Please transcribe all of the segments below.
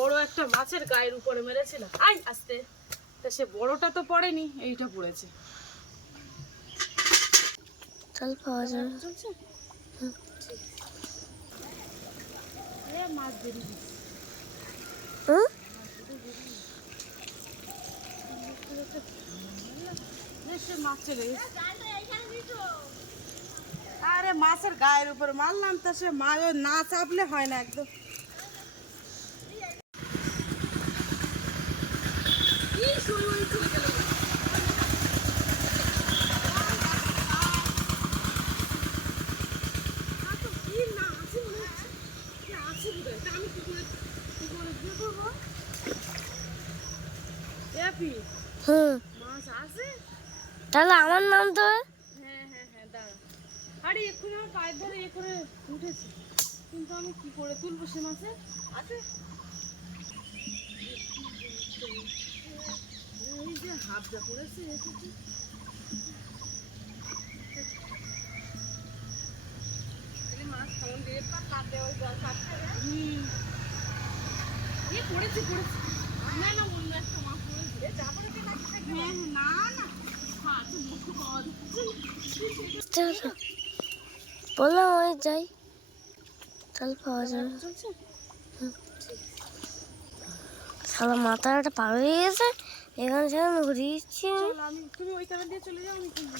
বড় একটা মাছের গায়ের উপরে মেরেছিলাম, আই আস্তে, তা সে বড়টা তো পড়েনি, এইটা পড়েছে। চল পাওয়া যাবে। চলছে মাছ বেরিয়ে দিচ্ছে। মাছ চলে গেছে। আরে মাছের গায়ের উপর মারলাম, তা সে মাছ না চাপলে হয় না একদম। তাহলে আমার নাম তো দাঁড়া। আরে এক্ষুনি আমার পায়ের ধরে এ করে উঠেছে, কিন্তু আমি কি করে তুলবো সে মাছে? আছে এই যে হাবজা পড়েছে। মাছ খাওয়ান দিয়ে কাটে ওই জল কাটতে পড়েছে পড়েছে। না না অন্য একটা মাছ পড়েছে। না না বললাম ওই যাই, তাহলে পাওয়া যাবে। শালা মাথাটা পাগল হয়ে গেছে, এখানে সেখানে ঘুরিয়েছি। তুমি ওই কারণ দিয়ে চলে যাও, আমি কিনবো।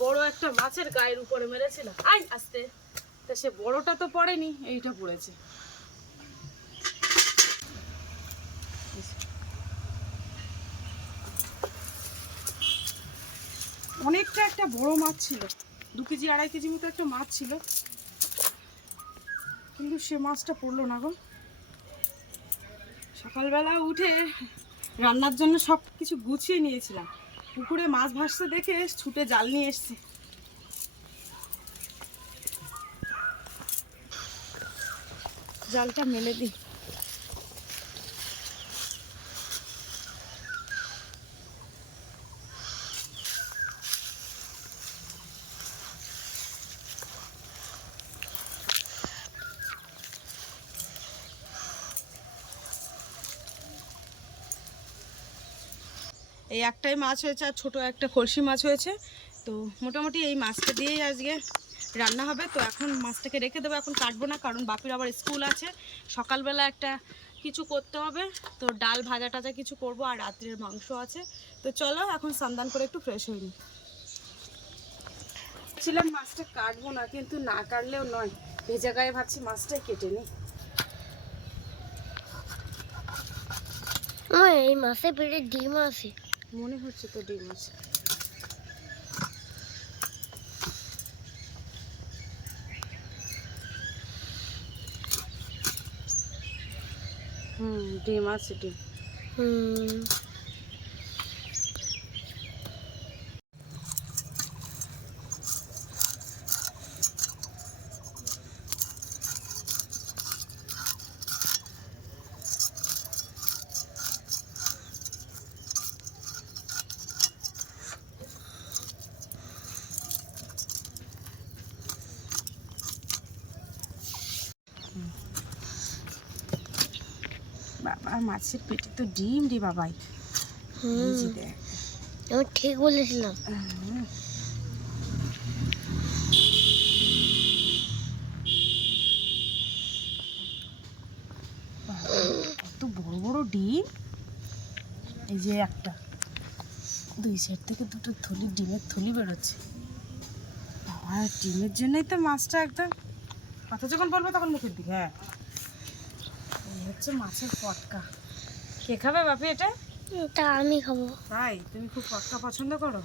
বড় একটা মাছের গায়ের উপরে মেরেছিলাম, আই আস্তে, তা সে বড়টা তো পড়েনি, এইটা পড়েছে। অনেকটা একটা বড় মাছ ছিল, 2 কেজি 2.5 কেজি মতো একটা মাছ ছিল, কিন্তু সে মাছটা পড়লো না গো। সকালবেলা উঠে রান্নার জন্য সব কিছু গুছিয়ে নিয়েছিলাম, পুকুরে মাছ ভাসতে দেখে ছুটে জাল নিয়ে এসেছি। জালটা মেলে দিই। এই একটাই মাছ হয়েছে আর ছোট একটা কলসি মাছ হয়েছে, তো মোটামুটি এই মাছটা দিয়েই আজকে রান্না হবে। তো এখন মাছটাকে রেখে দেবো, এখন কাটবো না, কারণ বাপির আবার স্কুল আছে, সকালবেলা একটা কিছু করতে হবে, তো ডাল ভাজা টাজা কিছু করব, আর রাত্রের মাংস আছে। তো চলো এখন স্নান করে একটু ফ্রেশ হয়ে নিই। ছিলাম মাছটা কাটবো না, কিন্তু না কাটলেও নয়, ভেজা গায়ে ভাবছি মাছটাই কেটে নিই। এই মাছে পেটে ডিম আছে মনে হচ্ছে তো ডিম আছে। ডিম আছে, ডিম। বাবা মাছের পেটে তো ডিম রে বাবাই। আমি ঠিক বলেছিলাম। কত বড় বড় ডিম, এই যে একটা, 2 সাইড থেকে 2টো থলি, ডিমের থলি বেরোচ্ছে। বাবা ডিমের জন্যই তো মাছটা একদম, কথা যখন বলবো তখন মুখের দিকে। হ্যাঁ এই হচ্ছে মাছের পটকা। কে খাবে বাপি এটা? তা আমি খাবো। তাই তুমি খুব পটকা পছন্দ করো?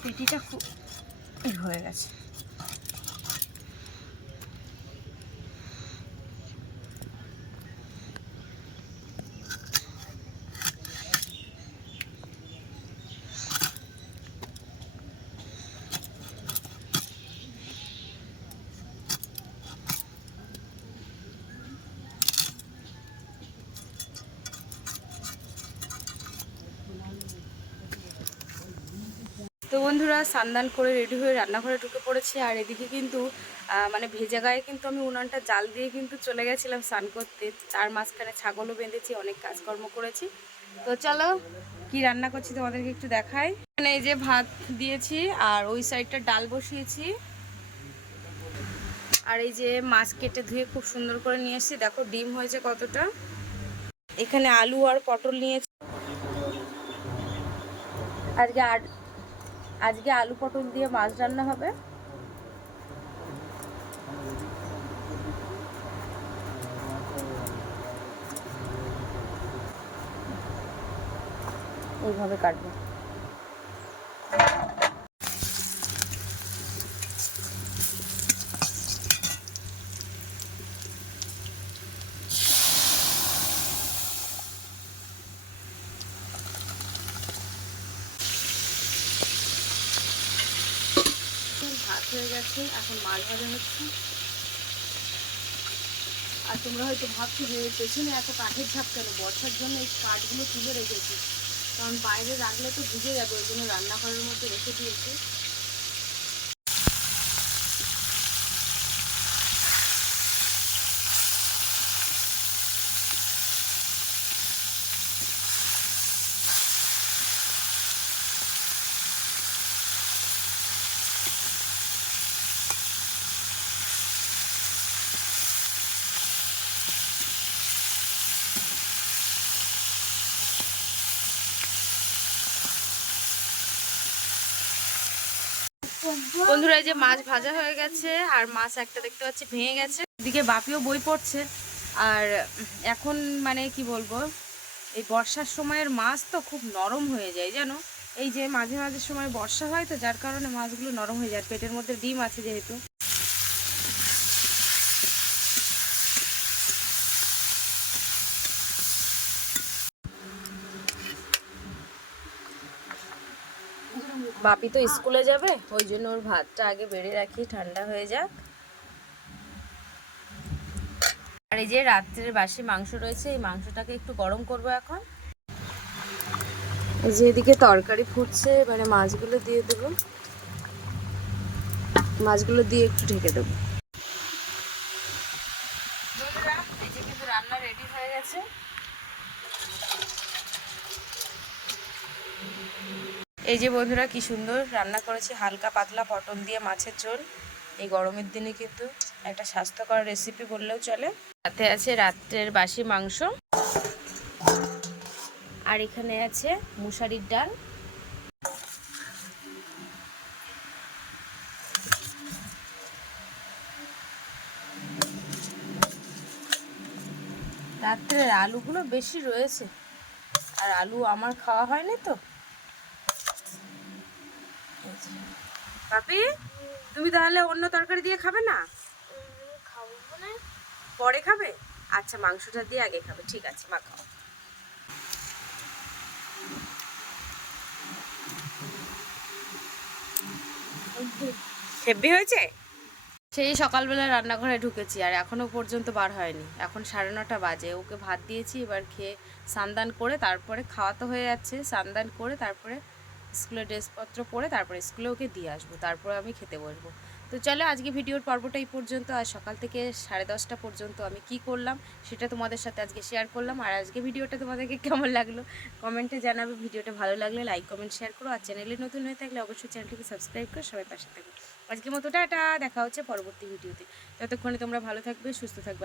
পেটিটা খুব হয়ে গেছে। তো বন্ধুরা স্নান করে রেডি হয়ে রান্নাঘরে ঢুকে পড়েছি। আর এদিকে কিন্তু মানে ভেজা গায়ে কিন্তু আমি উনানটা জাল দিয়ে কিন্তু চলে গেছিলাম স্নান করতে। তার মাঝখানে ছাগলও বেঁধেছি, অনেক কাজকর্ম করেছি। তো চলো কি রান্না করছি তোমাদেরকে একটু দেখাই। এখানে এই যে ভাত দিয়েছি আর ওই সাইডটা ডাল বসিয়েছি। আর এই যে মাছ কেটে ধুয়ে খুব সুন্দর করে নিয়ে এসেছি, দেখো ডিম হয়েছে কতটা। এখানে আলু আর পটল নিয়েছি। আজকে আলু পটল দিয়ে মাছ রান্না হবে। এইভাবে কাটবো। ভাত হয়ে গেছে, এখন মাছ ভাজা হচ্ছে। আর তোমরা হয়তো ভাবছো যে পেছনে এত কাঠের ঝাঁপ কেন? বর্ষার জন্য এই কাঠগুলো তুলে রেখেছি, কারণ বাইরে রাখলে তো ভিজে যাবে, ওই জন্য রান্নাঘরের মধ্যে রেখে দিয়েছি। বন্ধুরা এই যে মাছ ভাজা হয়ে গেছে, আর মাছ একটা দেখতে পাচ্ছি ভেঙে গেছে। এদিকে বাপিও বই পড়ছে। আর এখন মানে কি বলবো, এই বর্ষার সময়ের মাছ তো খুব নরম হয়ে যায় জানো। এই যে মাঝে মাঝে সময় বর্ষা হয় তো, যার কারণে মাছগুলো নরম হয়ে যায়। পেটের মধ্যে ডিম আছে যেহেতু। বাপি তো স্কুলে যাবে, ওই জন্য ওর ভাতটা আগে বেড়ে রাখি, ঠান্ডা হয়ে যাক। আর এই যে রাত্রের বাসি মাংস রয়েছে, এই মাংসটাকে একটু গরম করব এখন। এই যে এদিকে তরকারি ফুটছে, মানে মাছগুলো দিয়ে দেবো। মাছগুলো দিয়ে একটু ঢেকে দেবো। এই যে কিন্তু রান্না রেডি হয়ে গেছে। এই যে বন্ধুরা কি সুন্দর রান্না করেছি, হালকা পাতলা পটল দিয়ে মাছের ঝোল। এই গরমের দিনে কিন্তু একটা স্বাস্থ্যকর রেসিপি বললেও চলে। সাথে আছে রাত্রের বাসি মাংস, আর এখানে আছে মুসারির ডাল। রাত্রের আলুগুলো বেশি রয়েছে, আর আলু আমার খাওয়া হয়নি তো। পাপি, তুমি তাহলে অন্য তরকারি দিয়ে খাবে না? পরে খাবে? আচ্ছা, মাংসটা দিয়ে আগে খাবে, ঠিক আছে মা, খাও। হেভি হয়েছে। সেই সকালবেলা রান্নাঘরে ঢুকেছি আর এখনো পর্যন্ত বার হয়নি। এখন 9:30 বাজে। ওকে ভাত দিয়েছি, এবার খেয়ে স্নান করে তারপরে খাওয়া তো হয়ে যাচ্ছে। স্নান করে তারপরে স্কুলের ড্রেসপত্র পরে তারপরে স্কুলে ওকে দিয়ে আসবো, তারপরে আমি খেতে বসবো। তো চলো আজকে ভিডিওর পর্বটা এই পর্যন্ত। আর সকাল থেকে 10:30 পর্যন্ত আমি কি করলাম সেটা তোমাদের সাথে আজকে শেয়ার করলাম। আর আজকে ভিডিওটা তোমাদেরকে কেমন লাগলো কমেন্টে জানাবে। ভিডিওটা ভালো লাগলে লাইক কমেন্ট শেয়ার করো। আর চ্যানেলে নতুন হয়ে থাকলে অবশ্যই চ্যানেলটিকে সাবস্ক্রাইব করে সবাই পাশে থাকো। আজকের মতো টাটা, দেখা হচ্ছে পরবর্তী ভিডিওতে। ততক্ষণে তোমরা ভালো থাকবে, সুস্থ থাকবে।